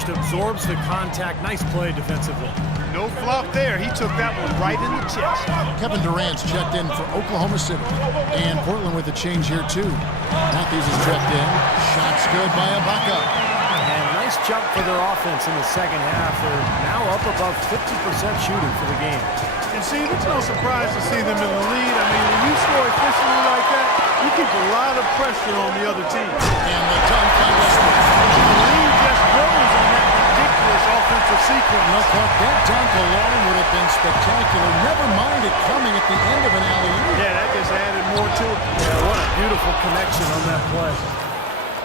first, absorbs the contact. Nice play defensively. No flop there. He took that one right in the chest. Kevin Durant's checked in for Oklahoma City. And Portland with a change here, too. Matthews is checked in. Shot's good by Ibaka. And nice jump for their offense in the second half. They're now up above 50% shooting for the game. And see, it's no surprise to see them in the lead. I mean, when you score efficiently like that, you keep a lot of pressure on the other team. And the dunk by Westbrook. The lead just grows on that ridiculous offensive sequence. No, Clark, that dunk alone would have been spectacular. Never mind it coming at the end of an alley-oop. Yeah, that just added more to it. Yeah, what a beautiful connection on that play.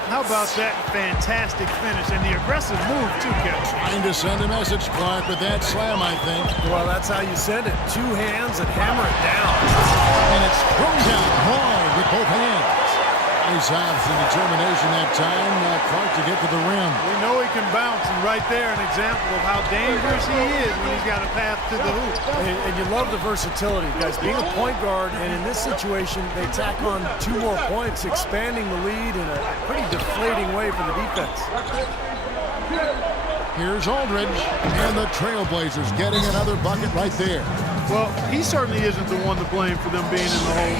How about that fantastic finish and the aggressive move, too, Kevin? Trying to send a message, Clark, with that slam, I think. Well, that's how you send it. Two hands and hammer it down. And it's thrown down hard with both hands. Nice abs and determination that time. Clark to get to the rim. We know he can bounce, and right there an example of how dangerous he is when he's got a path to the hoop. And you love the versatility, guys. Being a point guard, and in this situation, they tack on 2 more points, expanding the lead in a pretty deflating way for the defense. Here's Aldridge, and the Trailblazers getting another bucket right there. Well, he certainly isn't the one to blame for them being in the hole.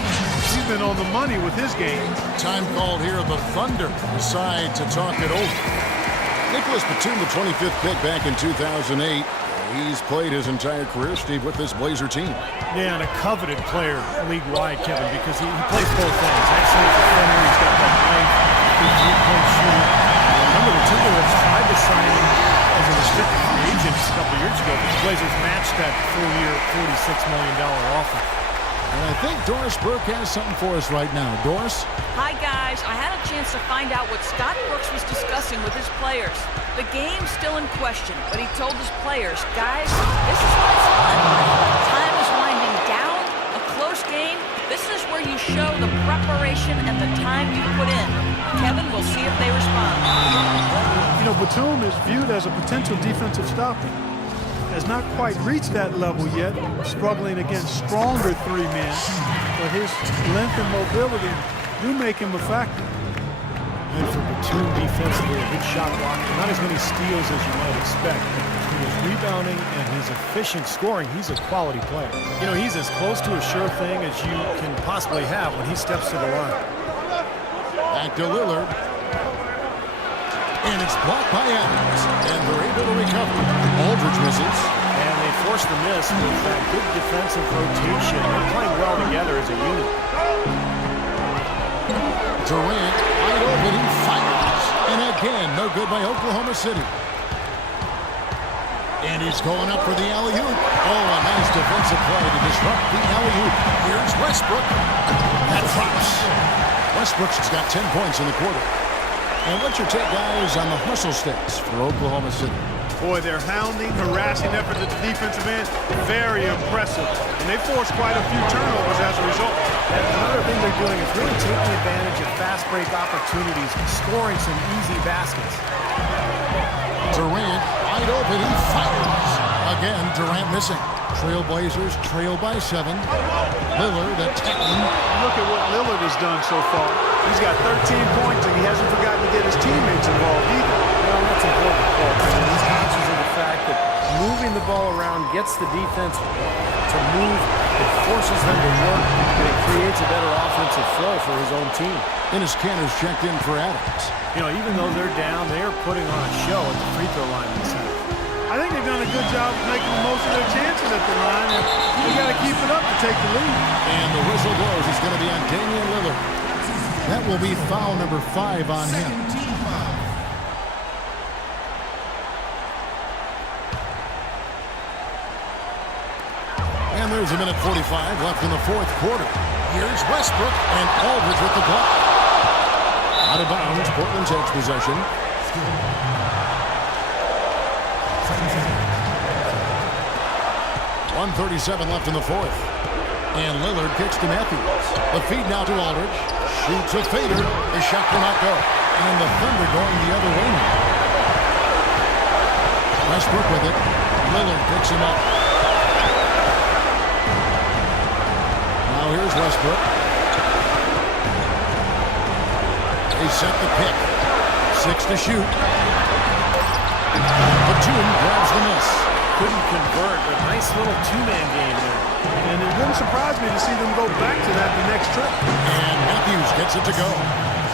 He's been on the money with his game. Time called here. The Thunder decide to talk it over. Nicholas Batum, the 25th pick back in 2008. He's played his entire career, Steve, with this Blazer team. Yeah, and a coveted player league-wide, Kevin, because he plays both things. Excellent defender. He's got that length, good three-point shooter. Remember, the Timberwolves tried to sign him as a restricted free agent a couple years ago, but the Blazers matched that 4-year, $46 million offer. And I think Doris Burke has something for us right now. Doris? Hi, guys. I had a chance to find out what Scott Brooks was discussing with his players. The game's still in question, but he told his players, guys, this is what it's about. Time is winding down. A close game. This is where you show the preparation and the time you put in. Kevin, we'll see if they respond. You know, Batum is viewed as a potential defensive stopper. Has not quite reached that level yet, struggling against stronger 3 men, but his length and mobility do make him a factor. And for Batum defensively, a good shot blocker. Not as many steals as you might expect. Between his rebounding and his efficient scoring, he's a quality player. You know, he's as close to a sure thing as you can possibly have when he steps to the line. Back to Lillard. And it's blocked by Adams. And they're able to recover. Aldridge misses. And they force the miss with that good defensive rotation. They're playing well together as a unit. Durant, wide open, he fires. And again, no good by Oklahoma City. And he's going up for the alley-oop. Oh, a nice defensive play to disrupt the alley-oop. Here's Westbrook. That drops. Westbrook's got 10 points in the quarter. And what's your take, guys, on the hustle stats for Oklahoma City? Boy, their hounding, harassing effort at the defensive end, very impressive. And they forced quite a few turnovers as a result. And another thing they're doing is really taking advantage of fast break opportunities and scoring some easy baskets. Durant, wide open, he fires. Again, Durant missing. Trailblazers trail by 7. Lillard attacking. Look at what Lillard has done so far. He's got 13 points, and he hasn't forgotten to get his teammates involved either. Well, that's important, folks. I mean, he's conscious of the fact that moving the ball around gets the defense to move. It forces them to work, and it creates a better offensive flow for his own team. Dennis Cantor's checked in for Adams. You know, even though they're down, they are putting on a show at the free throw line in the center. I think they've done a good job of making the most of their chances at the line, and they got to keep it up to take the lead. And the whistle blows. It's going to be on Damian Lillard. That will be foul number 5 on him. And there's a minute 45 left in the 4th quarter. Here's Westbrook and Aldridge with the block. Out of bounds, Portland takes possession. 1:37 left in the 4th. And Lillard kicks to Matthews. The feed now to Aldridge. Shoots a fader. The shot will not go. And the Thunder going the other way now. Westbrook with it. Lillard picks him up. Now here's Westbrook. They set the pick. 6 to shoot. couldn't convert, but nice little two-man game there. And it wouldn't surprise me to see them go back to that the next trip. And Matthews gets it to go.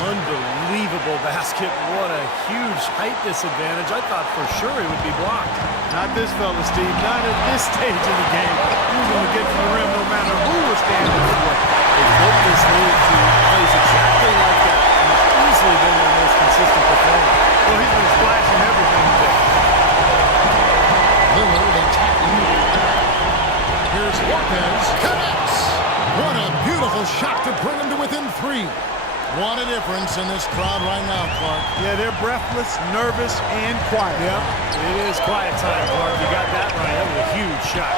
Unbelievable basket. What a huge height disadvantage. I thought for sure he would be blocked. Not this fella, Steve. Not at this stage of the game. He was going to get to the rim no matter who was standing in the way. They built this league to plays exactly like that. And he's easily been their most consistent performer. Well, he's been splashing everything today. Lillard attacking. Here's Lopez. Connects. What a beautiful shot to bring him to within 3. What a difference in this crowd right now, Clark. Yeah, they're breathless, nervous, and quiet. Yeah, it is quiet time, Clark. You got that right. That was a huge shot.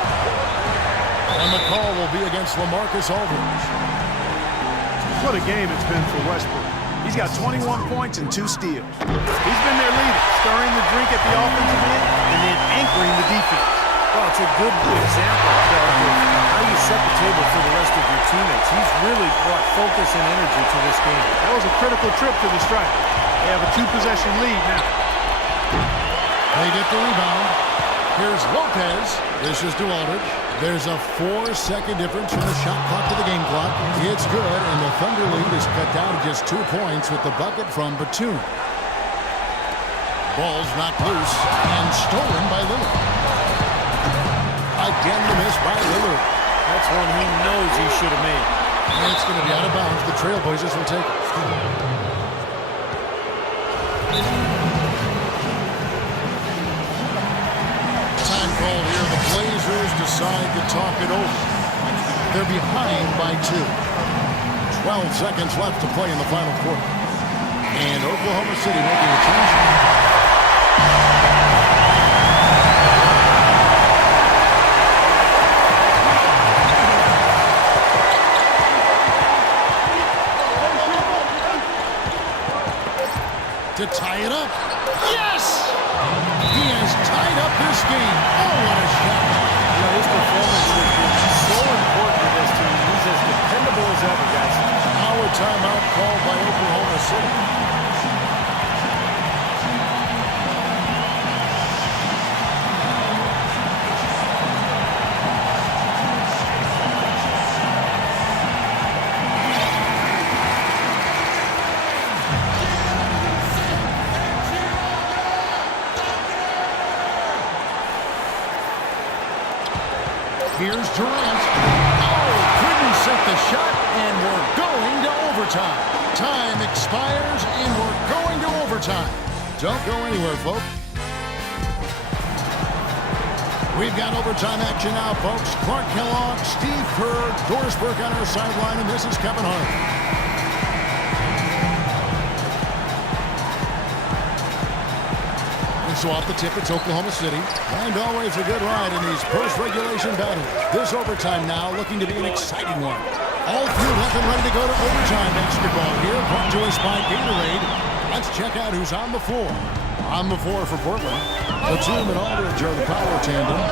And the call will be against LaMarcus Aldridge. What a game it's been for Westbrook. He's got 21 points and 2 steals. He's been their leader, stirring the drink at the offensive end and then anchoring the defense. Well, it's a good example, Clark, of how you set the table for the rest of your teammates. He's really brought focus and energy to this game. That was a critical trip to the stripe. They have a 2-possession lead now. They get the rebound. Here's Lopez. This is to Aldridge. There's a 4-second difference from the shot clock to the game clock. It's good, and the Thunder lead is cut down to just 2 points with the bucket from Batum. Ball's knocked loose and stolen by Lillard. Again the miss by Lillard. That's one he knows he should have made. And it's going to be out of bounds. The Trailblazers will take it. Time call here. The Blazers decide to talk it over. They're behind by 2. 12 seconds left to play in the final quarter. And Oklahoma City making a change. To tie it up. Yes! He has tied up this game. Oh, what a shot. You know, his performance has been so important to this team. He's as dependable as ever, guys. Our timeout called by Oklahoma City. Here's Durant. Oh, couldn't set the shot, and we're going to overtime. Time expires, and we're going to overtime. Don't go anywhere, folks. We've got overtime action now, folks. Clark Kellogg, Steve Kerr, Doris Burke on our sideline, and this is Kevin Hart. So off the tip, it's Oklahoma City. And always a good ride in these post-regulation battles. This overtime now looking to be an exciting one. All fueled up and ready to go to overtime basketball here. Brought to us by Gatorade. Let's check out who's on the floor. On the floor for Portland. Batum and Aldridge are the power tandem.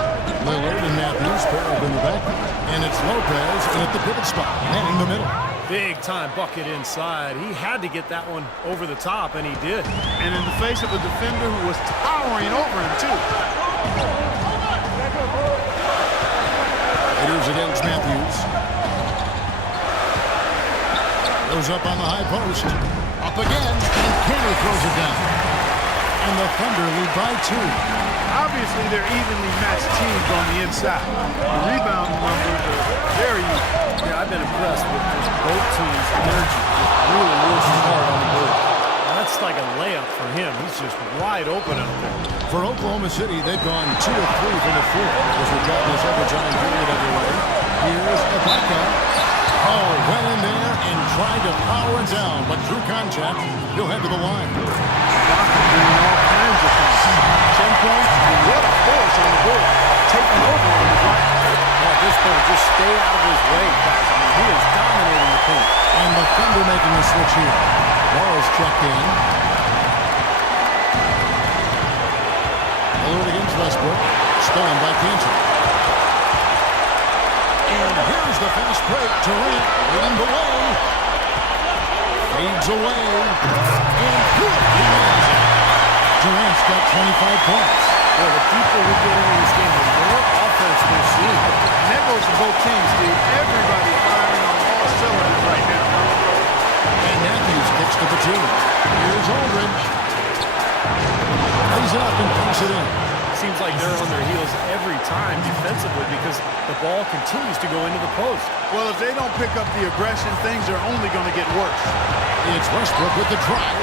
Lillard and Matthews pair up in the back. And it's Lopez at the pivot spot, manning the middle. Big-time bucket inside. He had to get that one over the top, and he did. And in the face of a defender who was towering over him, too. Raiders against Matthews. Goes up on the high post. Up again, and Kenner throws it down. And the Thunder lead by 2. Obviously, they're evenly matched teams on the inside. The rebound numbers are very even. Yeah, I've been impressed with just both teams' energy. Just really working hard on the board. Now, that's like a layup for him. He's just wide open out there. For Oklahoma City, they've gone 2 of 3 from the floor as we've got this overtime period underway. Here's Ibaka. Oh, went in there and tried to power it down, but through contact, he'll head to the line. Ibaka doing all kinds of things. 10 points, and what a force on the board. Taking over on the right. At this point, just stay out of his way, guys. I mean, he is dominating the paint. And the Thunder making the switch here. Morris checked in. Lillard against Westbrook. Stolen by Kansas. And here's the fast break. Durant leading the way. Fades away. And good. Durant's got 25 points. Well, the deeper we get into this game, the more offense we're seeing. And that goes for both teams, Steve. Everybody firing on all cylinders right now. And Matthews kicks to Batum. Here's Aldridge. Lays it up and puts it in. Seems like they're on their heels every time defensively because the ball continues to go into the post. Well, if they don't pick up the aggression, things are only going to get worse. It's Westbrook with the drive.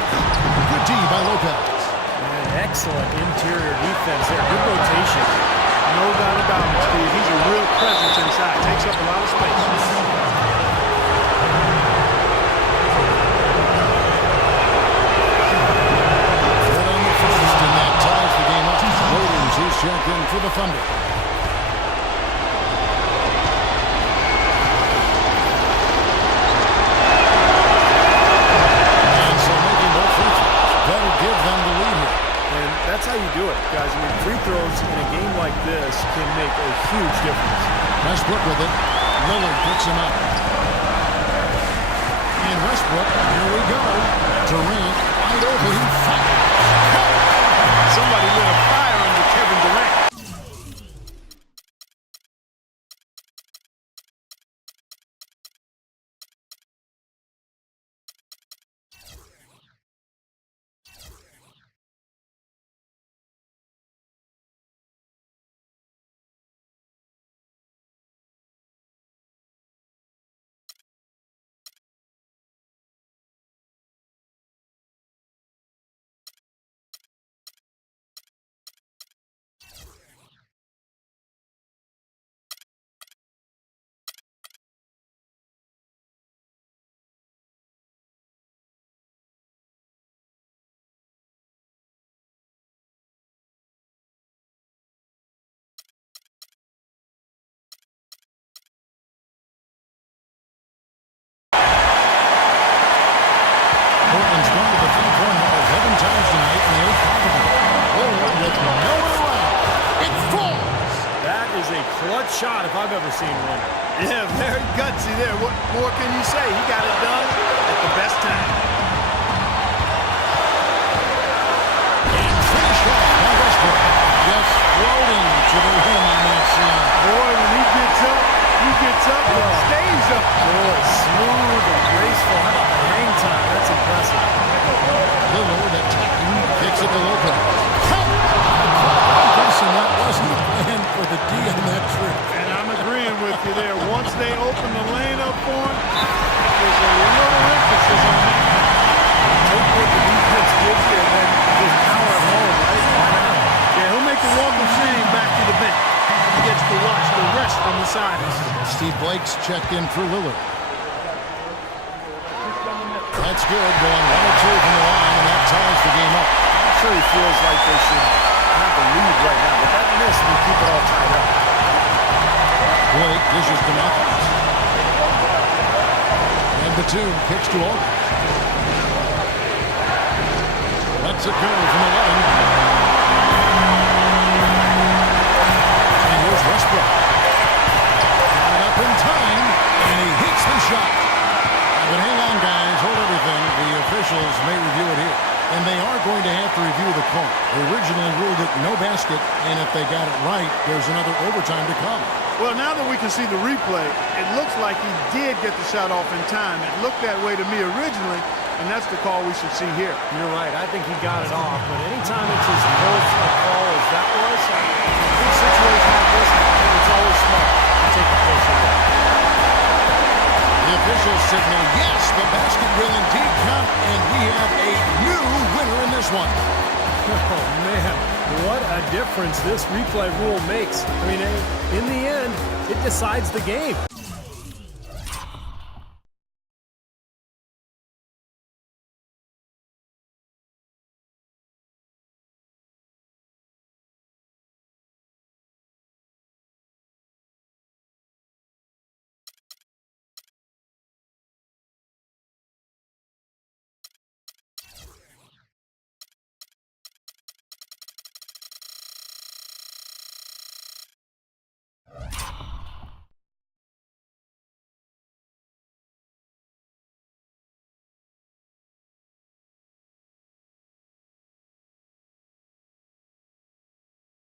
Good D by Lopez. And excellent interior defense there. Good rotation. No doubt about it, Steve. He's a real presence inside. Takes up a lot of space. He's checked in for the Thunder. And so making both free throws. That'll give them the lead here. And that's how you do it, guys. I mean, free throws in a game like this can make a huge difference. Westbrook with it. Lillard picks him up. And Westbrook, here we go. Durant, wide open. Somebody lit a fire under Kevin Durant. Portland's gone to the three-point line 11 times tonight, and they're confident. Lillard with no one around. It falls! That is a clutch shot if I've ever seen one. Yeah, very gutsy there. What more can you say? He got it done at the best time. And finished off by Westbrook. Just floating to the rim on that slam. Boy, when he gets up and stays up. Boy, smooth and graceful. How about the hang time? That's impressive. Lillard attacking, kicks it to Lopez. I'm guessing that wasn't the plan for the D on that trip. And I'm agreeing with you there. Once they open the lane up for him, there's a little emphasis on that. Take what the defense gives you and then just power it home, right? Why not? Yeah, he'll make a walk of shame back to the bench. He gets to watch the rest from the sidelines. Steve Blake's checked in for Lillard. That's good, going 1 or 2 from the line, and that ties the game up. I'm sure he feels like they should have the lead right now, but that miss will keep it all tied up. Blake dishes to Matthews. And Batum kicks to Aldridge. Lets it go from 11. And here's Westbrook. Got it up in time, and he hits the shot. But hang on, guys. Hold everything. The officials may review it here. And they are going to have to review the call. They originally ruled it no basket, and if they got it right, there's another overtime to come. Well, now that we can see the replay, it looks like he did get the shot off in time. It looked that way to me originally, and that's the call we should see here. You're right. I think he got it off, but anytime it's as close a call as that was, in a big situation like this, I think it's always smart to take a closer look. The officials signal yes, the basket will indeed count, and we have a new winner in this one. Oh, man, what a difference this replay rule makes. I mean, in the end, it decides the game.